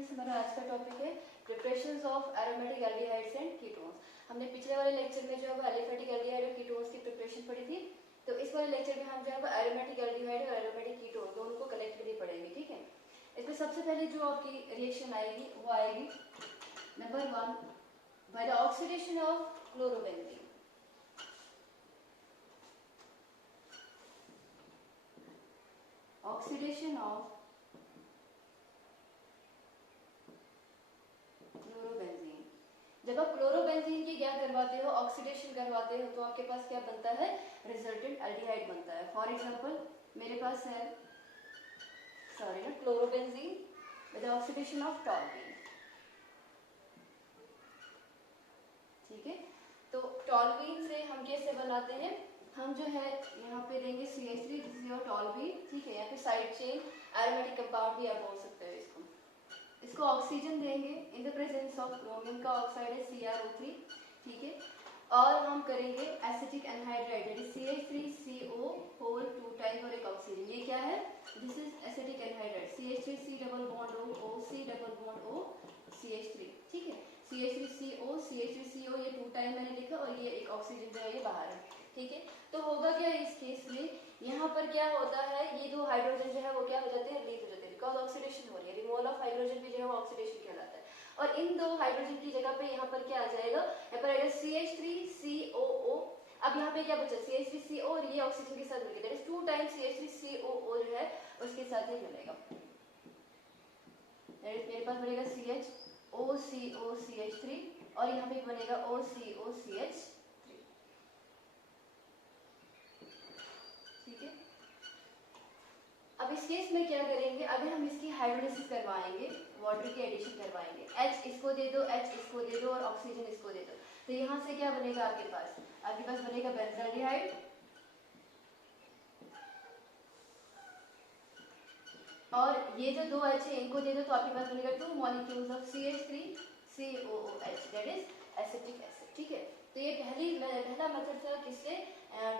Students, हमारा आज का टॉपिक है preparations of aromatic aldehydes and ketones. हमने पिछले वाले लेक्चर में जो है एलिफेटिक एल्डिहाइड और कीटोन्स की प्रिपरेशन पढ़ी थी। तो इस वाले लेक्चर में हम जो है एरोमेटिक एल्डिहाइड और एरोमेटिक कीटोन दोनों को कलेक्टिवली पढ़ेंगे। ठीक है, इसमें सबसे पहले जो आपकी रिएक्शन आएगी वो आएगी number 1 by the oxidation of chlorobenzene. Oxidation of chlorobenzene. जब आप क्लोरोबेंजीन की क्या करवाते हो, ऑक्सीडेशन करवाते हो, तो आपके पास क्या बनता है, रिजल्टेंट एल्डिहाइड बनता है। फॉर एग्जांपल मेरे पास है chlorobenzene with oxidation of toluene. ठीक है, तो टॉल्यूइन से हम कैसे बनाते हैं, हम जो है यहाँ पे देंगे CH3, this is your toluene. ठीक है, यहाँ पे साइड चेन एरोमेटिक कंपाउंड भी आप बोल सकते हो इसको ऑक्सीजन देंगे in the presence of chromium का ऑक्साइड है CrO3। ठीक है, और हम करेंगे acetic anhydride that is CH3CO whole 2 time और एक ऑक्सीजन। ये क्या है, this is acetic anhydride CH3C double bond O C double bond O CH3। ठीक है, CH3CO ये 2 टाइम मैंने लिखा और ये एक ऑक्सीजन जो है ये बाहर है। ठीक है, तो होगा क्या इस केस में, यहाँ पर क्या होता है, ये दो हाइड्रोजन जो है वो क्या हो जाते हैं, रिलीज हो जाते हैं बिकॉज ऑक्सीडेशन हो रही है। रिमूवल ऑफ हाइड्रोजन भी जो है वो ऑक्सीडेशन कहलाता है। और इन दो हाइड्रोजन की जगह पे यहाँ पर क्या आ जाएगा, यहाँ पर आएगा CH3COO। अब यहाँ पे क्या बचा, CH3CO और ये ऑक्सीजन के साथ मिलेगा, दैट इज 2 टाइम CH3COO जो है उसके साथ ही मिलेगा। मेरे पास बनेगा CHOCOCH3 और यहाँ पे बनेगा OCOCH। ठीक है, अब इस केस में क्या करेंगे, अगर हम इसकी हाइड्रोलिसिस करवाएंगे, वाटर की एडिशन करवाएंगे, H इसको दे दो, H इसको दे दो और ऑक्सीजन इसको दे दो, तो यहाँ से क्या बनेगा आपके पास बनेगा बेंजल्डिहाइड और ये जो 2 H है इनको दे दो तो आपके पास बनेगा 2 molecules of CH3COOH that is acetic acid. ठीक है, तो ये पहला मेथड था किससे,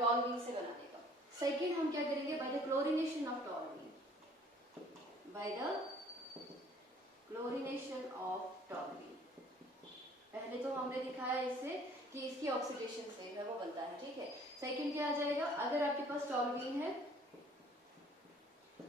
टॉल्यूइन से बनाने का। सेकेंड हम क्या करेंगे, by the chlorination of toluene, by the chlorination of toluene. पहले तो हमने दिखाया इससे कि इसकी ऑक्सीडेशन से है वो बनता है। ठीक है, सेकेंड क्या आ जाएगा, अगर आपके पास टॉल्यूइन है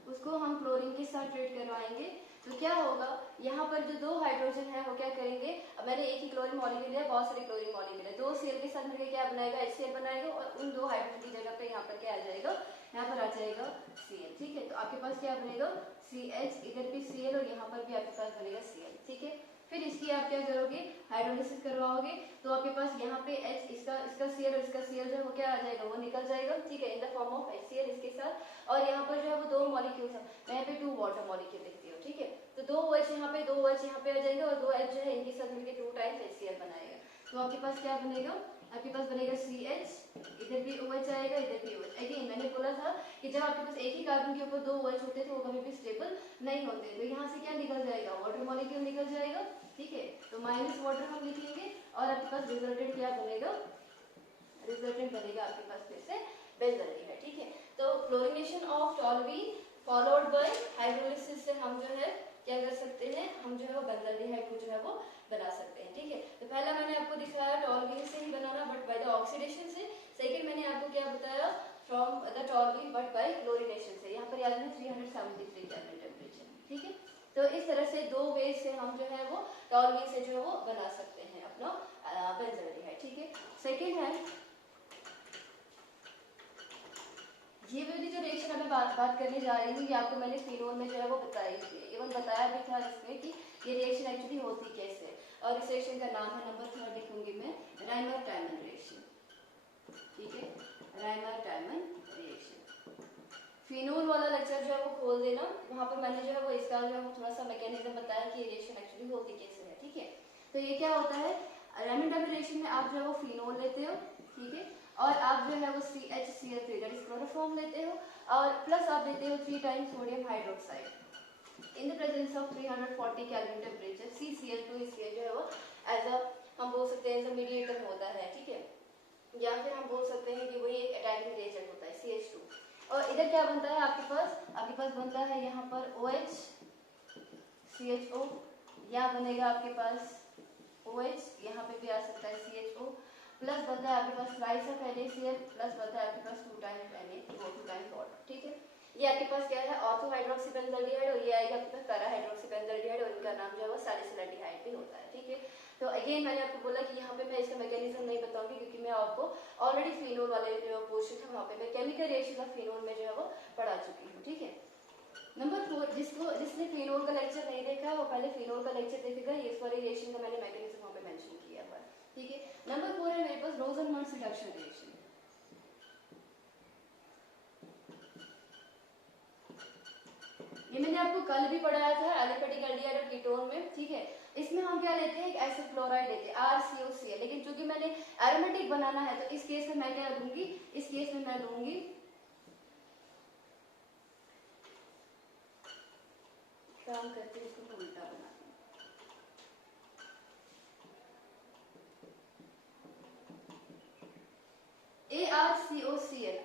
उसको हम क्लोरीन के साथ ट्रीट करवाएंगे तो क्या होगा, यहाँ पर जो 2 हाइड्रोजन है वो क्या करेंगे, अब मैंने एक ही क्लोरीन मॉलिक्यूल है, बहुत सारे क्लोरीन मॉलिक्यूल है, 2 Cl के साथ मिलकर क्या बनाएगा, HCl बनाएगा और उन 2 हाइड्रोजन की जगह पे यहाँ पर क्या आ जाएगा, यहाँ पर आ जाएगा Cl। ठीक है, तो आपके पास क्या बनेगा CH, इधर भी Cl और यहाँ पर भी आपके पास बनेगा Cl। ठीक है, फिर इसकी आप क्या करोगे, हाइड्रोलिसिस करवाओगे तो आपके पास यहाँ पे H इसका Cl और इसका Cl जो है वो क्या आ जाएगा, वो निकल जाएगा। ठीक है, in the form of HCl इसके साथ, और यहाँ पर जो है वो 2 मॉलिक्यूल्स है, मैं यहाँ पे 2 वाटर मॉलिक्यूल लिखती हूँ। ठीक है, तो 2 OH यहाँ पे 2 OH यहाँ पे आ जाएगा और 2 H जो है इनके साथ मिलकर 2 टाइम्स HCl बनाएगा। तो आपके पास क्या बनेगा, आपके पास बनेगा CH, इधर भी OH आएगा, इधर भी OH। अगेन मैंने बोला था कि जब आपके पास एक ही कार्बन के ऊपर 2 OH होते थे वो कभी भी स्टेबल नहीं होते, तो यहाँ से क्या निकल जाएगा, वाटर मॉलिक्यूल निकल जाएगा। ठीक है, तो माइनस वाटर हम लिखेंगे और आपके पास रिजल्टेंट क्या बनेगा, रिजल्टेंट बनेगा आपके पास फिर से बेंजल्डिहाइड। ठीक है, तो chlorination of toluene followed by hydrolysis से हम जो है क्या कर सकते हैं, हम जो है वो बेंजल्डिहाइड को जो है वो बना सकते हैं। ठीक है, तो पहला मैंने आपको दिखाया टॉल्यूइन से ही बनाना बट बाय द ऑक्सीडेशन से। सेकंड मैंने आपको क्या बताया, from the toluene but by chlorination से। यहाँ पर याद है 373 केल्विन टेम्परेचर। ठीक है, तो इस तरह से 2 वेज से हम जो है वो टॉल्यूइन से जो है वो बना सकते हैं अपना बेंजल्डिहाइड। ठीक है, सेकंड है ये वाली जो रिएक्शन मैं बात करने जा रही हूँ, ये आपको मैंने फिनोल में जो है वो बताई थी, इवन बताया भी था इसमें कि ये रिएक्शन एक्चुअली होती कैसे, और इस रिएक्शन का नाम है नंबर 3 लिखूंगी मैं, राइमर-टाइमन रिएक्शन। ठीक है, राइमर-टाइमन रिएक्शन। फिनोल वाला लेक्चर जो है वो खोल देना, वहां पर मैंने जो है वो इसका जो है वो थोड़ा सा मैकेनिज्म बताया कि रिएक्शन एक्चुअली होती कैसे है। ठीक है, तो ये क्या होता है, राइमर-टाइमन रिएक्शन में आप जो है वो फिनोल लेते हो। ठीक है, और आप जो है वो CHCl3 दैट इज क्लोरोफॉर्म लेते हो और प्लस आप देते हो 3 times sodium hydroxide in the presence of 340 kelvin temperature. CCl2 इसलिए जो है वो एज अ हम बोल सकते हैं एज अ मीडिएटर होता है। ठीक है, या फिर हम बोल सकते हैं कि वही एक अटैकिंग एजेंट होता है CH2। और इधर क्या बनता है आपके पास बनता है यहाँ पर OH CHO यहाँ बनेगा आपके पास OH, यहाँ पे भी आ सकता है CHO, प्लस बनता है आपके पास ट्राइस ऑफ NaCl, प्लस बनता है आपके पास 2 टाइम्स Na, 2 टाइम्स वाटर, ठीक है। ये आपके पास क्या है, ऑर्थो हाइड्रोक्सी बेंजल्डिहाइड, और ये आएगा आपके पास पैरा हाइड्रोक्सी बेंजल्डिहाइड, और इनका नाम जो है वो सैलिसिलडिहाइड भी होता है, ठीक है। तो अगेन मैंने आपको बोला कि यहाँ पे मैं इसका मैकेनिज्म नहीं बताऊंगी, क्योंकि मैं आपको ऑलरेडी फिनोल वाले जो पोर्शन है वहाँ पे मैं केमिकल रिएक्शन ऑफ फिनोल में जो है वो पढ़ा चुकी हूँ, ठीक है। नंबर 4, जिसने फिनोल का लेक्चर नहीं देखा है वो पहले फिनोल का लेक्चर देखेगा, ये इस वाले रिएक्शन का मैंने मैकेनिज्म वहाँ पे मेंशन किया हुआ है, ठीक है। नंबर 4 है मेरे पास रोजनमंड्स रिडक्शन रिएक्शन। ये मैंने आपको कल भी पढ़ाया था एलिफेटिक एल्डिहाइड और कीटोन में, ठीक है। इसमें हम क्या लेते हैं, एक एसिड क्लोराइड लेते हैं RCOCl, लेकिन चूंकि मैंने एरोमेटिक बनाना है तो इस केस में मैं क्या लूंगी, इस केस में मैं लूंगी काम करते हैं, इसको उल्टा बनाते हैं। RCOCl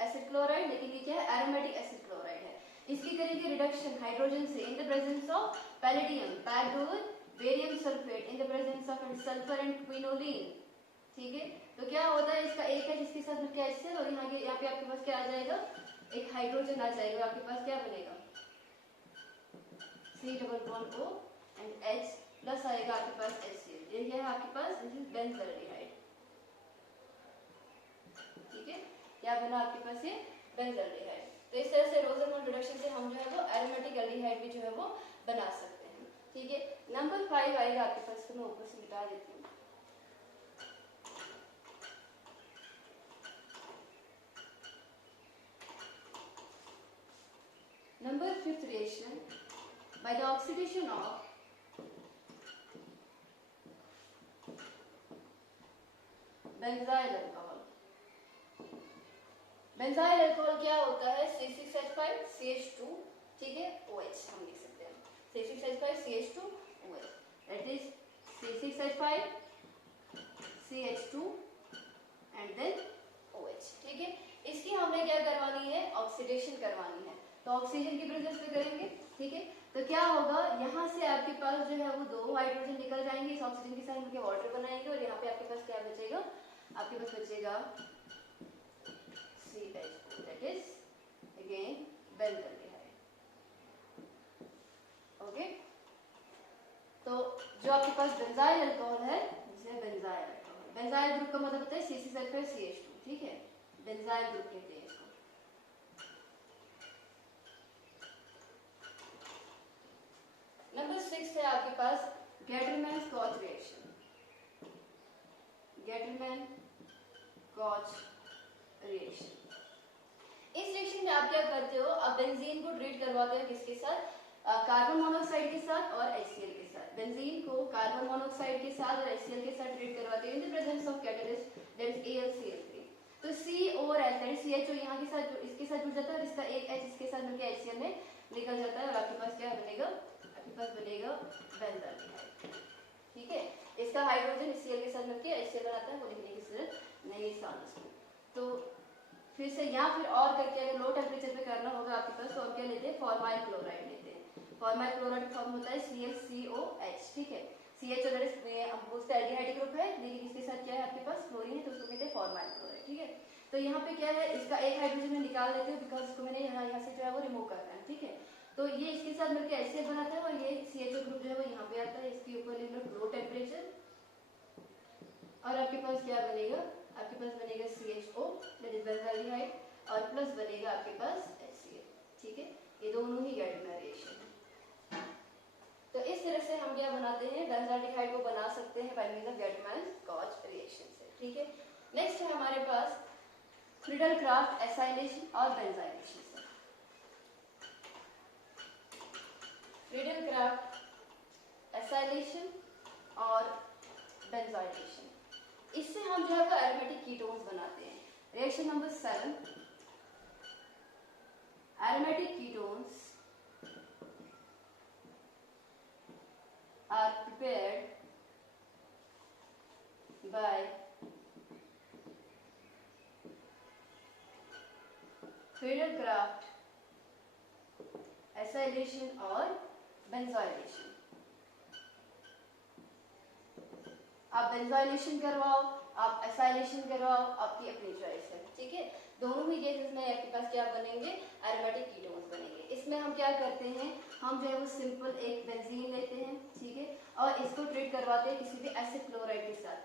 एसिड क्लोराइड, लेकिन ये क्या है, एरोमेटिक एसिड क्लोराइड है। इसकी करेंगे रिडक्शन हाइड्रोजन से इन the presence of palladium packed over barium sulphate in the presence of sulphur and quinoline, ठीक है। तो क्या होता है, इसका एक है जिसके साथ मिलकर HCl, और यहाँ पे आपके पास क्या आ जाएगा, एक हाइड्रोजन आ जाएगा, आपके पास क्या बनेगा C double bond O and H plus आएगा आपके पास HCl, ये क्या है आपके पास, दिस इज बेंजल्डिहाइड, ठीक है। क्या बना आपके पास, ये बेंजल्डिहाइड। तो इस तरह से रोजनमंड रिडक्शन से हम जो है वो एरोमेटिक एल्डिहाइड भी जो है वो बना सकते हैं, ठीक है। नंबर 5 आएगा आपके पास, तो मैं ऊपर से मिटा देती हूँ। Number 5th reaction, by the oxidation of benzyl alcohol। Benzyl alcohol क्या होता है, C6H5CH2, ठीक है, OH हम लिख सकते हैं C6H5CH2OH, that is C6H5CH2 and then OH, ठीक है। इसकी हमने क्या करवानी है, ऑक्सीडेशन करवानी है, तो ऑक्सीजन की प्रेजेंस में करेंगे, ठीक है। तो क्या होगा, यहाँ से आपके पास जो है वो 2 हाइड्रोजन निकल जाएंगे, इस ऑक्सीजन के साथ मिलकर वाटर बनाएंगे, और यहाँ पे आपके पास क्या बचेगा, आपके पास बचेगा CH2, that is again benzaldehyde, okay. तो जो आपके पास बेंजाइल अल्कोहल है, जिसे बेंजाइल अल्कोहल, बेंजाइल ग्रुप का मतलब होता है C6H5CH2, ठीक है, बेंजाइल ग्रुप कहते हैं इसको। नंबर 6 है आपके पास गेटरमैन-स्कॉच रिएक्शन। गेटरमैन-स्कॉच रिएक्शन, इस रिएक्शन में आप क्या करते हो, आप बेंजीन को ट्रीट करवाते हो किसके साथ, कार्बन मोनोऑक्साइड के साथ और HCl के साथ। बेंजीन को कार्बन मोनोऑक्साइड के साथ और HCl के साथ ट्रीट करवाते हो इन the presence of catalyst, that is AlCl3। तो C और L, दैट इज CHO यहाँ के साथ, इसके साथ जुड़ जाता है, और इसका एक H इसके साथ मिलकर HCl में निकल जाता है, और आपके पास क्या बनेगा, आपके पास बनेगा बेंजल्डिहाइड, ठीक है। इसका हाइड्रोजन Cl के साथ मिलकर HCl बनाता है, वो लिखने की जरूरत नहीं है इसको। तो फिर से या फिर और करके अगर लो टेम्परेचर पे करना होगा आपके पास, तो हम क्या लेते हैं, फॉर्माइल क्लोराइड लेते हैं। फॉर्माइल क्लोराइड फॉर्म होता है ClCOH, ठीक है। CH बोलते हैं एल्डिहाइड ग्रुप है, लेकिन इसके साथ क्या है आपके पास, क्लोरीन है, तो उसको कहते हैं फॉर्माइल क्लोराइड, ठीक है। तो यहाँ पे क्या है, इसका एक हाइड्रोजन में निकाल देते हैं, बिकॉज इसको मैंने यहाँ से जो है वो रिमूव करना है, ठीक है। तो ये इसके साथ मिलकर HCl बनाता है, और ये CHO ग्रुप जो है वो यहाँ पे आता है, इसके ऊपर लिख लो लो टेम्परेचर, और आपके पास क्या बनेगा, आपके पास बनेगा CHO, दैट इज बेंजल्डिहाइड, और प्लस बनेगा आपके पास HCl, ठीक है। ये दोनों ही गेटरमैन रिएक्शन है। तो इस तरह से हम क्या बनाते हैं, बेंजल्डिहाइड को बना सकते हैं by means of Gattermann-scotch reaction से, ठीक है। नेक्स्ट है हमारे पास फ्रीडल-क्राफ्ट एसाइलेशन और बेंजाइलेशन से। फ्रीडल-क्राफ्ट एसाइलेशन और बेंजाइलेशन, इससे हम जो है वो एरोमेटिक कीटोन्स बनाते हैं। Reaction number 7, aromatic ketones are prepared by Friedel-Crafts acylation और benzoylation। आप बेंजोइलेशन करवाओ, आप एसाइलेशन करवाओ, आपकी अपनी चॉइस है, ठीक है। दोनों ही केसेस में आपके पास क्या बनेंगे, एरोमेटिक कीटोन्स बनेंगे। इसमें हम क्या करते हैं, हम जो है वो सिंपल एक बेंजीन लेते हैं, ठीक है, और इसको ट्रीट करवाते हैं किसी भी एसिड क्लोराइड के साथ,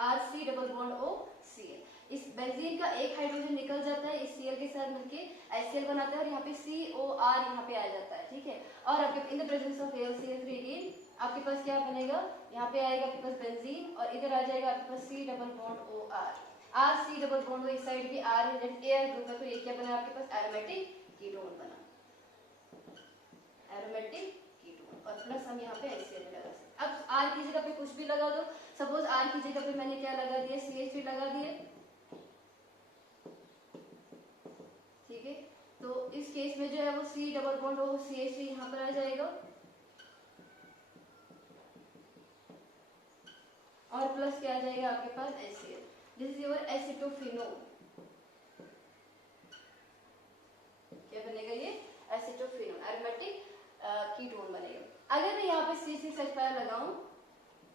RC डबल बॉन्ड OCl। इस बेंजीन का एक हाइड्रोजन निकल जाता है, इस Cl के साथ मिलके HCl बनाता है और यहाँ पे COR यहाँ पे आ जाता है, ठीक है। और आपके इन the presence of AlCl3 again आपके पास क्या बनेगा, यहाँ पे आएगा आपके पास बेंजीन और इधर आ जाएगा आपके पास C double bond OR। RC double bond इस साइड की R है, एयर ग्रुप है, तो ये क्या बना आपके पास एरोमेटिक कीटोन बना, एरोमेटिक कीटोन। और प्लस हम यहाँ पे HCl लगा सकते। अब R की जगह पे कुछ भी लगा दो, सपोज R की जगह पे मैंने क्या लगा दिया, CH3 लगा दिए, ठीक है। तो इस केस में जो है वो C डबल बॉन्ड हो CH3 यहाँ पर आ जाएगा और प्लस क्या आ जाएगा आपके पास HCl। दिस इज योर एसिटोफिनोल, क्या बनेगा ये एसिटोफिनोल, एरोमेटिक कीटोन बनेगा। अगर मैं यहाँ पे C6H5 लगाऊं,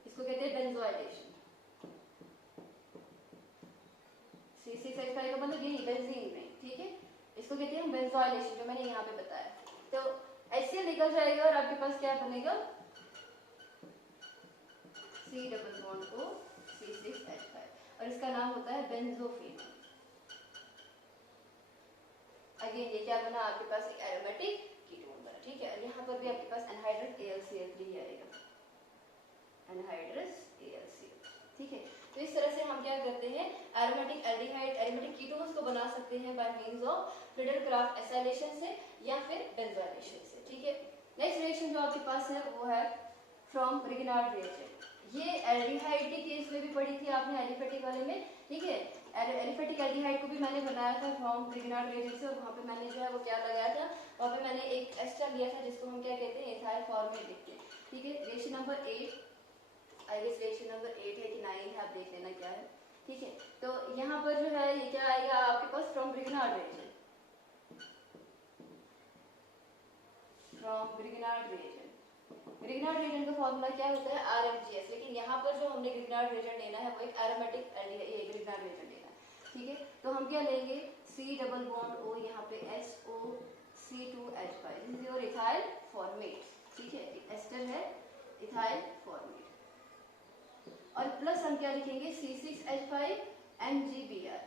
इसको कहते हैं बेंजोइलेशन। C6H5 का मतलब यही बेंजीन में, ठीक है, इसको कहते हैं बेंजोइलेशन, जो मैंने यहाँ पे बताया। तो HCl निकल जाएगा और आपके पास क्या बनेगा, C double bond O C6H5 और इसका नाम होता है बेंजोफिनोल। अगेन ये क्या बना आपके पास, एक एरोमेटिक कीटोन बना, ठीक है। यहाँ पर भी आपके पास एनहाइड्रस AlCl3 आएगा, एनहाइड्रस AlCl, ठीक है। तो इस तरह से हम क्या करते हैं, एरोमेटिक एल्डिहाइड एरोमेटिक कीटोन्स को बना सकते हैं by means of Friedel-Crafts acylation से या फिर बेंजोइलेशन से, ठीक है। नेक्स्ट रिएक्शन जो आपके पास है वो है फ्रॉम रिगिनार्ड रिएक्शन। ये एल्डिहाइड के केस में भी पढ़ी थी आपने एलिफेटिक वाले में, ठीक है। एलिफेटिक एल्डिहाइड को भी मैंने बनाया था फ्रॉम रिगिनार्ड रिएक्शन से और वहाँ पे मैंने जो है वो क्या लगाया था, वहाँ पे मैंने एक एस्टर लिया था जिसको हम क्या कहते हैं, एथाइल फॉर्मेट लिखते हैं, ठीक है। Reaction number 8, I guess reaction number 8 है कि 9 है, आप देख लेना क्या है, ठीक है। तो यहाँ पर जो है ये क्या आएगा आपके पास, from Grignard reaction, from Grignard reaction. Grignard reagent का फॉर्मूला क्या होता है, RMGS, लेकिन यहाँ पर जो हमने ग्रिग्नार्ड रिएजेंट लेना है वो एक एरोमेटिक ग्रिग्नार्ड रिएजेंट लेना है, ठीक है। तो हम क्या लेंगे, C डबल बॉन्ड O, यहाँ पे SOC2H5, this is your ethyl format, ठीक है, एस्टर है इथाइल फॉर्मेट। और प्लस हम क्या लिखेंगे, C6H5 MgBr,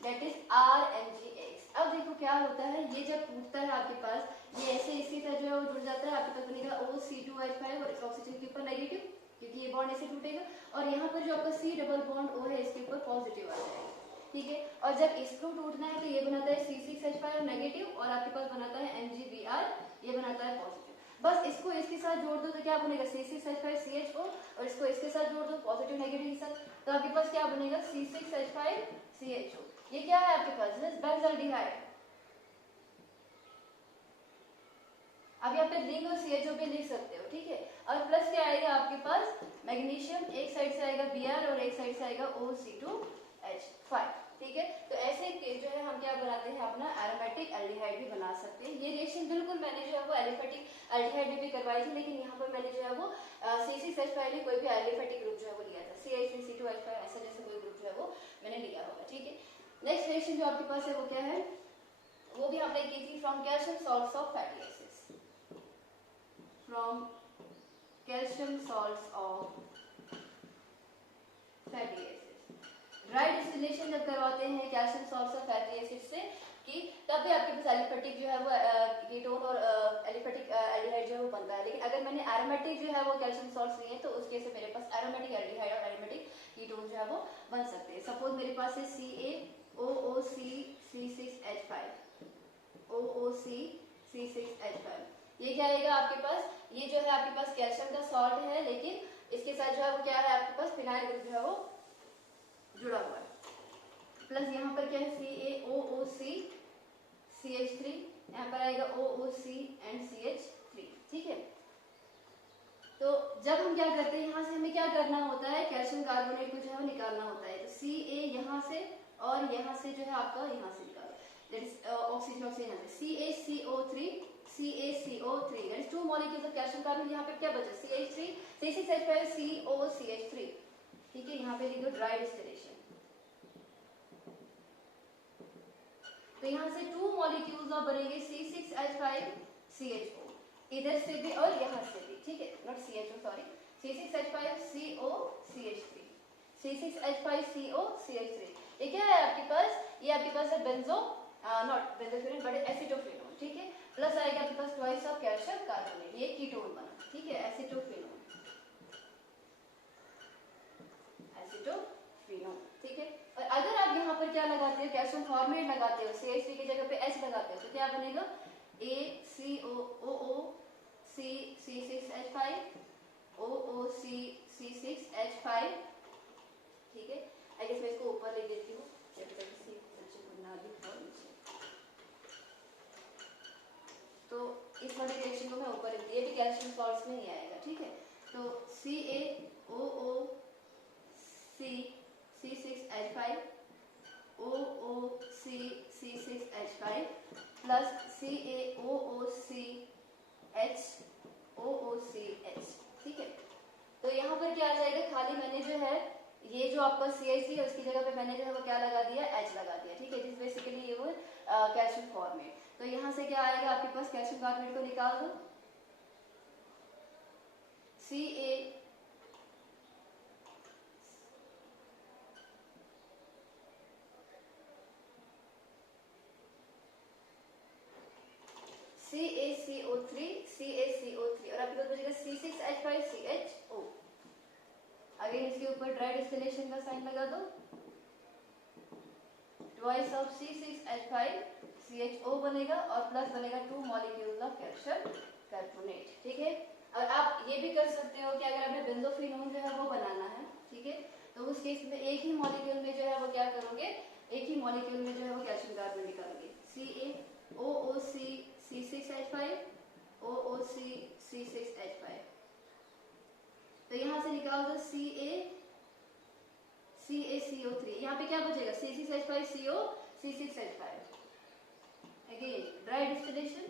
that is RMgX। अब देखो क्या होता है, ये जब टूटता है आपके पास, ये ऐसे इसी तरह जो है वो जुड़ जाता है, आपके पास बनेगा OC2H5 और इस ऑक्सीजन के ऊपर नेगेटिव, क्योंकि ये बॉन्ड ऐसे टूटेगा, और यहाँ पर जो आपका C डबल बॉन्ड O है इसके ऊपर पॉजिटिव आ जाएगा, ठीक है। और जब इसको टूटना है तो ये बनाता है C6H5 नेगेटिव और आपके पास बनाता है MgBr, ये बनाता है पॉजिटिव। बस इसको इसके साथ जोड़ दो तो क्या बनेगा, C6H5 CHO, और इसको इसके साथ जोड़ दो पॉजिटिव नेगेटिव के साथ, तो आपके पास क्या बनेगा, C6H5 CHO। ये क्या है आपके पास, बेंजल्डिहाइड। अब यहाँ पे रिंग और CHO पे लिख सकते हो, ठीक है। और प्लस क्या आएगा आपके पास, मैग्नीशियम, एक साइड से आएगा Br और एक साइड से आएगा OC2H5, ठीक है। तो ऐसे जो है हम क्या बनाते हैं, अपना एरोमेटिक एल्डिहाइड भी बना सकते हैं। ये रिएक्शन बिल्कुल मैंने जो है वो एलिफेटिक एल्डिहाइड में भी करवाई थी, लेकिन यहाँ पर मैंने जो है वो C6H5 में कोई भी एलिफेटिक ग्रुप जो है वो लिया था, CH3C2H5 ऐसा जैसे कोई ग्रुप जो है वो मैंने लिया होगा, ठीक है। नेक्स्ट रिएक्शन जो आपके पास है वो क्या है, वो भी हमने की थी from calcium salts of fatty acids, from calcium salts of fatty acids. Dry distillation जब करवाते हैं calcium salts of fatty acid से, कि तब भी आपके पास एलिफेटिक जो है वो कीटोन और एलिफेटिक एल्डिहाइड जो है वो बनता है। लेकिन अगर मैंने एरोमेटिक जो है वो कैल्शियम सॉल्ट्स लिए तो उसके से मेरे पास एरोमेटिक एल्डिहाइड और एरोमेटिक कीटोन जो है वो बन सकते हैं। सपोज मेरे पास है CaOOC C6H5, OOC C6H5, ये क्या आएगा आपके पास, ये जो है आपके पास कैल्शियम का सॉल्ट है, लेकिन इसके साथ जो है वो क्या है आपके पास फिनाइल ग्रुप जो है वो जुड़ा हुआ है, प्लस यहाँ पर क्या है CaOOC CH3, यहाँ पर आएगा OOC and CH3, ठीक है। तो जब हम क्या करते हैं, यहाँ से हमें क्या करना होता है, कैल्शियम कार्बोनेट को जो है वो निकालना होता है। तो Ca यहाँ से और यहाँ से जो है आपका यहाँ से निकालो, दैट इज ऑक्सीजन ऑक्सीजन यहाँ से CaCO3 CaCO3 that is 2 molecules of calcium carbon. यहाँ पे क्या बचा CH3 C6H5COCH3, ठीक है। यहाँ पे लिख दो ड्राई डिस्टिलेशन। तो यहाँ से 2 मॉलिक्यूल्स ऑफ बनेंगे C6H5CHO, इधर से भी और यहाँ से भी, ठीक है, not CHO sorry, C6H5COCH3, C6H5COCH3। ये क्या है आपके पास, ये आपके पास है benzo not benzophenone but acetophenone, ठीक है। प्लस आएगा आपके पास ट्वाइस ऑफ कैल्शियम कार्बोनेट, ये कीटोन बना, ठीक है, एसिटोफिनोन, एसिटोफिनोन, ठीक है। और अगर आप यहाँ पर क्या लगाते हो, कैल्शियम फॉर्मेट लगाते हो, CH3 की जगह पे H लगाते हो, तो क्या बनेगा ACOOC C6H5 OOC C6H5, ठीक है। आई गेस मैं इसको ऊपर ले देती हूँ जब तक किसी बच्चे को ना दिख और नीचे, तो इस वाले रिएक्शन को मैं ऊपर लिखती हूँ, ये भी कैल्शियम सॉल्ट्स में ही आएगा, ठीक है। तो CaOOC C6H5 OOC C6H5 plus CaOOCH OOCH, ठीक है। तो यहाँ पर क्या आ जाएगा, खाली मैंने जो है ये जो आपका CH3 है उसकी जगह पे मैंने जो है वो क्या लगा दिया, H लगा दिया, ठीक है, जिस बेसिकली ये वो कैल्शियम फॉर्मेट। तो यहाँ से क्या आएगा आपके पास, कैल्शियम कार्बोनेट को निकाल दो, CaCO3 CaCO3 और आपके पास बचेगा C6H5CHO। अगेन इसके ऊपर ड्राई डिस्टिलेशन का साइन लगा दो, ट्वाइस ऑफ C6H5CHO बनेगा और प्लस बनेगा 2 मॉलिक्यूल्स ऑफ कैल्शियम कार्बोनेट, ठीक है। और आप ये भी कर सकते हो कि अगर आपने बेंजोफिनोन जो है वो बनाना है, ठीक है, तो उस केस में एक ही मॉलिक्यूल में जो है वो क्या करोगे, एक ही मॉलिक्यूल में जो है वो कैल्शियम कार्बोनेट निकालोगे, CaOOC C6H5 OOC C6H5। तो यहाँ से निकाल दो CaCO3, यहाँ पे क्या बचेगा C6H5CO C6H5, again dry distillation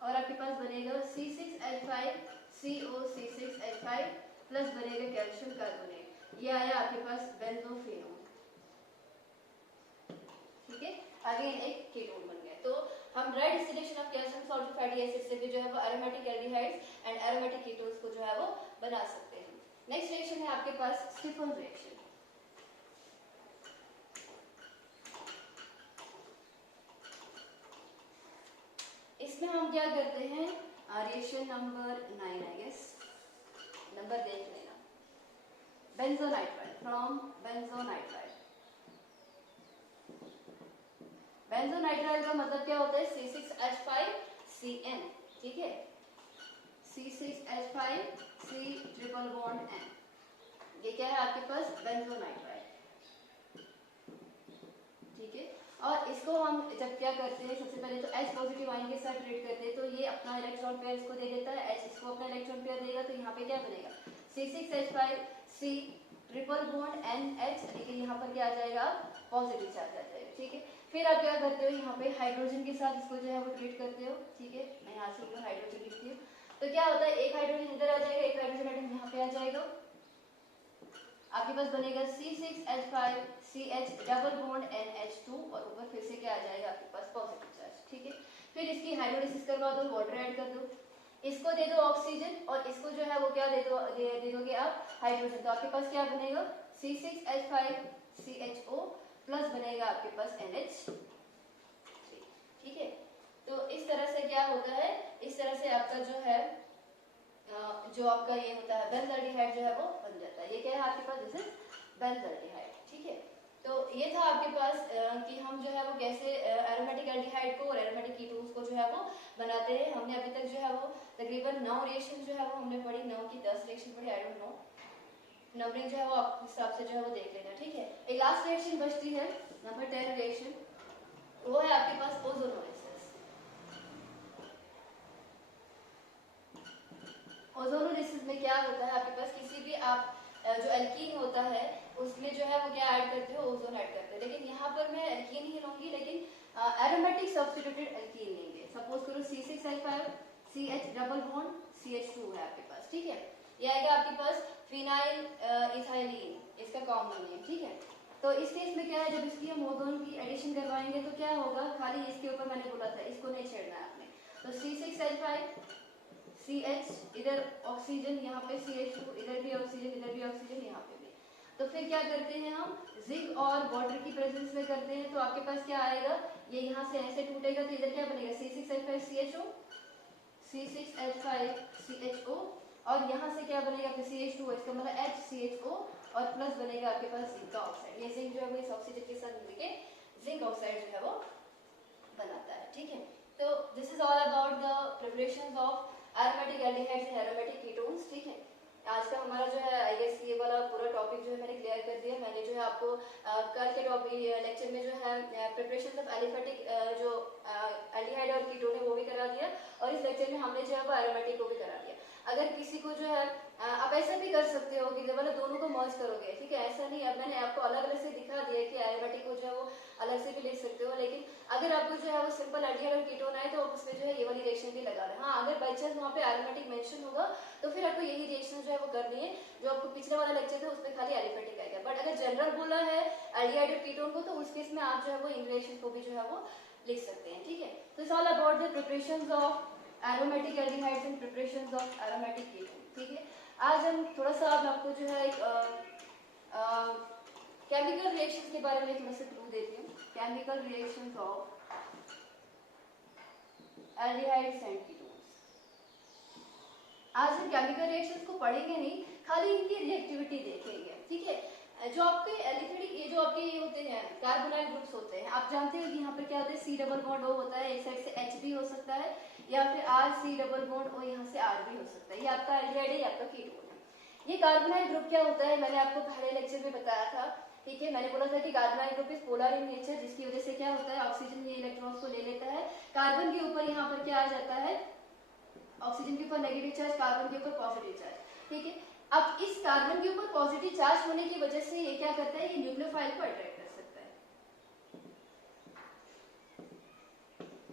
और आपके पास बनेगा C6H5CO C6H5 प्लस बनेगा कैल्शियम कार्बोनेट, ये आया आपके पास बेंजोफिनोन, ठीक है। अगेन एक कीटोन बन गया। तो हम dry distillation of calcium salt fatty acid से भी जो है वो aromatic aldehydes and aromatic ketones को जो है वो बना सकते हैं। नेक्स्ट रिएक्शन है आपके पास स्टिफन रिएक्शन। इसमें हम क्या करते हैं, reaction number 9 I guess, number देख लेना, बेंजोनाइट्राइल फ्रॉम बेंजोनाइट्राइल। बेंजोनाइट्राइल का मतलब क्या होता है, C6H5CN, ठीक है, C6H5C ट्रिपल बॉन्ड N, ये क्या है आपके पास बेंजोनाइट्राइल, ठीक है। और इसको हम जब क्या करते हैं, सबसे पहले तो H पॉजिटिव आयन के साथ ट्रीट करते हैं, तो ये अपना इलेक्ट्रॉन पेयर इसको दे देता है, H इसको अपना इलेक्ट्रॉन पेयर देगा, तो यहाँ पे क्या बनेगा C6H5C ट्रिपल बॉन्ड NH, लेकिन यहाँ पर क्या आ जाएगा, पॉजिटिव चार्ज आ जाएगा, ठीक है। फिर आप क्या करते हो, यहाँ पे हाइड्रोजन के साथ इसको जो है वो ट्रीट करते हो, ठीक है। मैं यहाँ से ऊपर हाइड्रोजन लिखती हूँ, तो क्या होता है, एक हाइड्रोजन इधर आ जाएगा, एक हाइड्रोजन एटम यहाँ पे आ जाएगा, आपके पास बनेगा C6H5CH डबल बॉन्ड NH2 और ऊपर फिर से क्या आ जाएगा आपके पास पॉजिटिव चार्ज, ठीक है। फिर इसकी हाइड्रोलिसिस करवा दो, वाटर ऐड कर दो, इसको दे दो ऑक्सीजन और इसको जो है वो क्या दे दोगे आप हाइड्रोजन, तो आपके पास क्या बनेगा C6H5CHO प्लस बनेगा आपके पास NH3, ठीक है। तो इस तरह से क्या होता है, इस तरह से आपका जो है जो आपका ये होता है बेंजल्डिहाइड जो है वो बन जाता है, ये क्या है आपके पास, दिस इज बेंजल्डिहाइड, ठीक है। तो ये था आपके पास कि हम जो है वो कैसे एरोमेटिक एल्डिहाइड को और एरोमेटिक कीटोन्स को जो है वो बनाते हैं। हमने अभी तक जो है वो तकरीबन 9 रिएक्शन जो है वो हमने पढ़ी, 9 की 10 रिएक्शन पढ़ी, आई डोंट नो, नंबरिंग जो है वो आपके हिसाब से जो है वो देख लेना, ठीक है। एक लास्ट रिएक्शन बचती है नंबर 10 रिएक्शन, वो है आपके पास ओजोनोलिसिस। ओजोनोलिसिस में क्या होता है, आपके पास किसी भी आप जो एल्कीन होता है उसमें जो है वो क्या ऐड करते हो, ओजोन ऐड करते हो, लेकिन यहाँ पर मैं एल्कीन ही लूंगी, लेकिन एरोमेटिक सब्स्टिट्यूटेड एल्कीन लेंगे, सपोज करो C6H5 CH double bond CH2 है आपके पास, ठीक है। ये आएगा आपके पास फिनाइल इथाइलिन, इसका कॉमन नेम, ठीक है। तो इस केस में क्या है, जब इसकी हम ओजोन की एडिशन करवाएंगे तो क्या होगा, खाली इसके ऊपर मैंने बोला था इसको नहीं छेड़ना है आपने। तो C6H5 CH, इधर ऑक्सीजन, यहाँ पे CH2, इधर भी ऑक्सीजन, इधर भी ऑक्सीजन, यहाँ पे भी। तो फिर क्या करते हैं हम, जिंक और वाटर की प्रेजेंस में करते हैं, तो आपके पास क्या आएगा, ये यहाँ से ऐसे टूटेगा तो इधर क्या बनेगा C6H5 CHO, C6H5 CHO, और यहाँ से क्या बनेगा फिर CH2, इसका मतलब HCHO, और प्लस बनेगा आपके पास जिंक का ऑक्साइड। ये जिंक जो है वो इस ऑक्सीजन के साथ मिलके जिंक ऑक्साइड जो है वो बनाता है, ठीक है। तो this is all about the preparations of aromatic aldehydes and aromatic ketones, ठीक है। आज का हमारा जो है आई गेस ये वाला पूरा टॉपिक जो है मैंने क्लियर कर दिया। मैंने जो है आपको कल के टॉपिक लेक्चर में जो है प्रिपरेशन ऑफ एलिफेटिक जो एल्डिहाइड और कीटोन है वो भी करा दिया, और इस लेक्चर में हमने जो है वो एरोमेटिक को भी करा दिया। अगर किसी को जो है आप ऐसा भी कर सकते हो कि मतलब दोनों को मर्ज करोगे, ठीक है, ऐसा नहीं। अब मैंने आपको अलग अलग से दिखा दिया कि एरोमेटिक को जो है वो अलग से भी लिख सकते हो, लेकिन अगर आपको जो है वो सिंपल एल्डिहाइड और कीटोन आए तो आप उसमें जो है ये वाली रिएक्शन भी लगा लें। हाँ, अगर बाई चांस वहाँ पे एरोमेटिक मेंशन होगा तो फिर आपको यही रिएक्शन जो है वो करनी है जो आपको पिछले वाला लेक्चर था उसमें खाली एलिफेटिक आएगा। बट अगर जनरल बोला है एल्डिहाइड और कीटोन को तो उस केस में आप जो है वो इन रिएक्शन को भी जो है वो लिख सकते हैं, ठीक है। तो it's all about the preparations of aromatic aldehydes and preparations of aromatic ketone, ठीक है। आज हम थोड़ा सा आपको जो है केमिकल रिएक्शंस के बारे में थोड़ा सा क्लू देती हूँ। Chemical reactions of aldehydes and ketones. आज हम केमिकल रिएक्शंस को पढ़ेंगे नहीं, खाली इनकी रिएक्टिविटी देखेंगे, ठीक है। जो आपके एलिफेटिक ये जो आपके ये होते हैं कार्बोनाइल ग्रुप्स होते हैं, आप जानते हो कि यहाँ पर क्या होता है, C डबल बॉन्ड O होता है, एक साइड से H भी हो सकता है, या फिर RC डबल बॉन्ड O यहाँ से R भी हो सकता है। ये आपका एल्डिहाइड है, ये आपका कीटोन है। ये कार्बोनाइल ग्रुप क्या होता है, मैंने आपको पहले लेक्चर में बताया था, ठीक है। मैंने बोला था कि carbonyl group is polar in nature, जिसकी वजह से क्या होता है, ऑक्सीजन ये इलेक्ट्रॉन्स को ले लेता है, कार्बन के ऊपर यहाँ पर क्या आ जाता है, ऑक्सीजन के ऊपर नेगेटिव चार्ज, कार्बन के ऊपर पॉजिटिव चार्ज, ठीक है। अब इस कार्बन के ऊपर पॉजिटिव चार्ज होने की वजह से ये क्या करता है, ये न्यूक्लियोफाइल को अट्रैक्ट कर सकता है।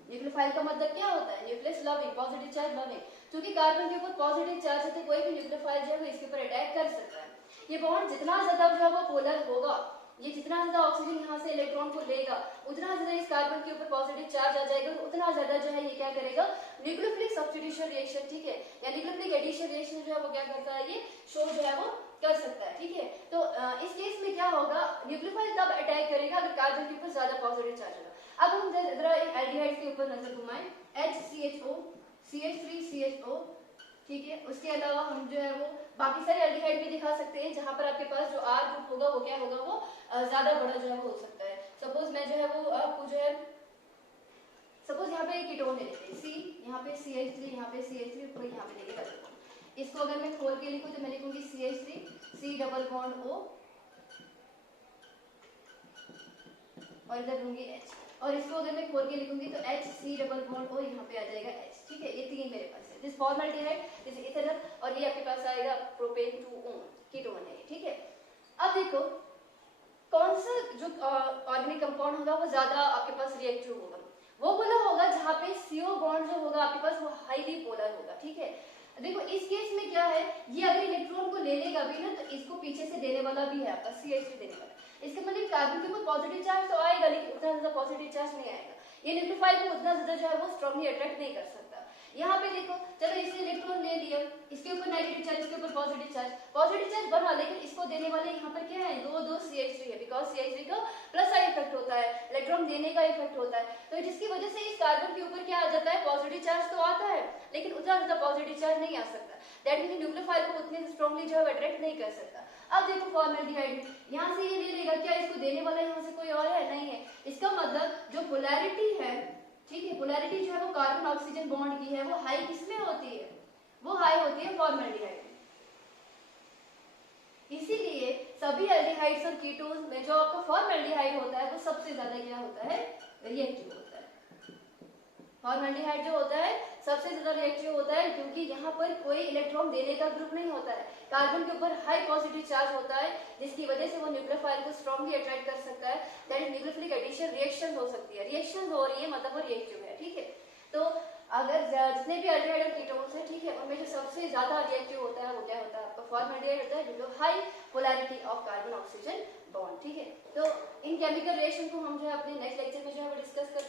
न्यूक्लियोफाइल का मतलब क्या होता है, nucleus loving, positive charge loving. क्योंकि कार्बन के ऊपर पॉजिटिव चार्ज है तो कोई भी न्यूक्लियोफाइल जो है वो इसके ऊपर अटैक कर सकता है। ये बॉन्ड जितना ज्यादा जो है वो पोलर होगा, ये जितना ज्यादा ऑक्सीजन यहाँ से इलेक्ट्रॉन को लेगा, उतना ज्यादा इस कार्बन के ऊपर पॉजिटिव चार्ज आ जाएगा, तो उतना ज्यादा जो है ये क्या करेगा, न्यूक्लियोफिलिक सब्स्टिट्यूशन रिएक्शन, ठीक है, या न्यूक्लियोफिलिक एडिशन रिएक्शन जो है वो क्या करता है, ये शो जो है वो कर सकता है, ठीक है। तो इस केस में क्या होगा, न्यूक्लियोफाइल तब अटैक करेगा अगर कार्बन के ऊपर ज्यादा पॉजिटिव चार्ज होगा। अब हम जरा एल्डिहाइड के ऊपर नजर घुमाएं, HCHO CH3CHO, ठीक है। उसके अलावा हम जो है वो बाकी सारे एल्डिहाइड भी दिखा सकते हैं, जहां पर आपके पास जो R ग्रुप होगा वो क्या होगा, वो ज्यादा बड़ा जो है वो हो सकता है। सपोज मैं जो है वो आपको जो है सपोज यहाँ पे कीटोन ले लेते हैं, C, यहाँ पे CH3, यहाँ पे CH3, ऊपर यहाँ पे लेके रखो। इसको अगर मैं खोल के लिखूं तो मैं लिखूंगी CH3 C double bond O, और इधर लूंगी H, और इसको अगर मैं खोल के लिखूंगी तो HC डबल बॉन्ड O, यहाँ पे आ जाएगा H, ठीक है। ये तीन मेरे पास है, दिस फॉर्मल्डिहाइड, दिस इथेनॉल, और ये आपके पास आएगा प्रोपेन 2 कीटोन है, ठीक है। अब देखो कौन सा जो ऑर्गेनिक कंपाउंड होगा वो ज्यादा आपके पास रिएक्टिव होगा, वो वाला होगा जहाँ पे CO बॉन्ड जो होगा आपके पास वो हाईली पोलर होगा, ठीक है। देखो इस केस में क्या है, ये अगर इलेक्ट्रॉन को ले लेगा भी ना तो इसको पीछे से देने वाला भी है आपका CH3 देने वाला, इसका मतलब कार्बन के ऊपर पॉजिटिव चार्ज तो आएगा लेकिन उतना ज्यादा पॉजिटिव चार्ज नहीं आएगा, ये न्यूक्लियोफाइल को उतना ज्यादा जो है वो स्ट्रांगली अट्रैक्ट नहीं कर सकता। यहाँ पे देखो, चलो इसने इलेक्ट्रॉन ले लिया, इसके ऊपर नेगेटिव चार्ज, इसके ऊपर पॉजिटिव चार्ज बना, लेकिन इसको देने वाले यहाँ पर क्या है, दो CH3 है, बिकॉज CH3 का प्लस साइड इफेक्ट होता है, इलेक्ट्रॉन देने का इफेक्ट होता है, तो जिसकी वजह से इस कार्बन के ऊपर क्या आ जाता है, पॉजिटिव चार्ज तो आता है लेकिन उतना ज्यादा पॉजिटिव चार्ज नहीं आ सकता, दैट मींस न्यूक्लियोफाइल को उतने स्ट्रांगली जो है अट्रैक्ट नहीं कर सकता। अब देखो फॉर्मल्डिहाइड, यहाँ से ये ले लेगा, क्या इसको देने वाला यहाँ से कोई और है, नहीं है, इसका मतलब जो पोलैरिटी है, ठीक है, पोलैरिटी जो है वो कार्बन ऑक्सीजन बॉन्ड की है, वो हाई किसमें होती है, वो हाई होती है फॉर्मल्डिहाइड। इसीलिए सभी एल्डिहाइड्स और कीटोन्स में जो आपका फॉर्मल्डिहाइड होता है वो सबसे ज्यादा क्या होता है, रिएक्टिव होता है। फॉर्मल्डिहाइड जो होता है सबसे ज्यादा रिएक्टिव होता है क्योंकि यहाँ पर कोई इलेक्ट्रॉन देने का ग्रुप नहीं होता है। कार्बन के ऊपर हाई पॉजिटिव चार्ज होता है जिसकी वजह से वो न्यूक्लियोफाइल को स्ट्रांगली अट्रैक्ट कर सकता है। That is nucleophilic addition reaction हो सकती है, रिएक्शन हो रही है मतलब वो रिएक्टिव है, ठीक है। तो अगर जितने भी अल्डिहाइड और कीटोन्स है, ठीक है, उनमें जो सबसे ज्यादा रिएक्टिव होता है वो क्या होता है आपका फॉर्मल्डिहाइड होता है due to high polarity of carbon oxygen bond, ठीक है। तो इन केमिकल रिएक्शन को हम जो है अपने नेक्स्ट लेक्चर में जो है वो डिस्कस करते हैं।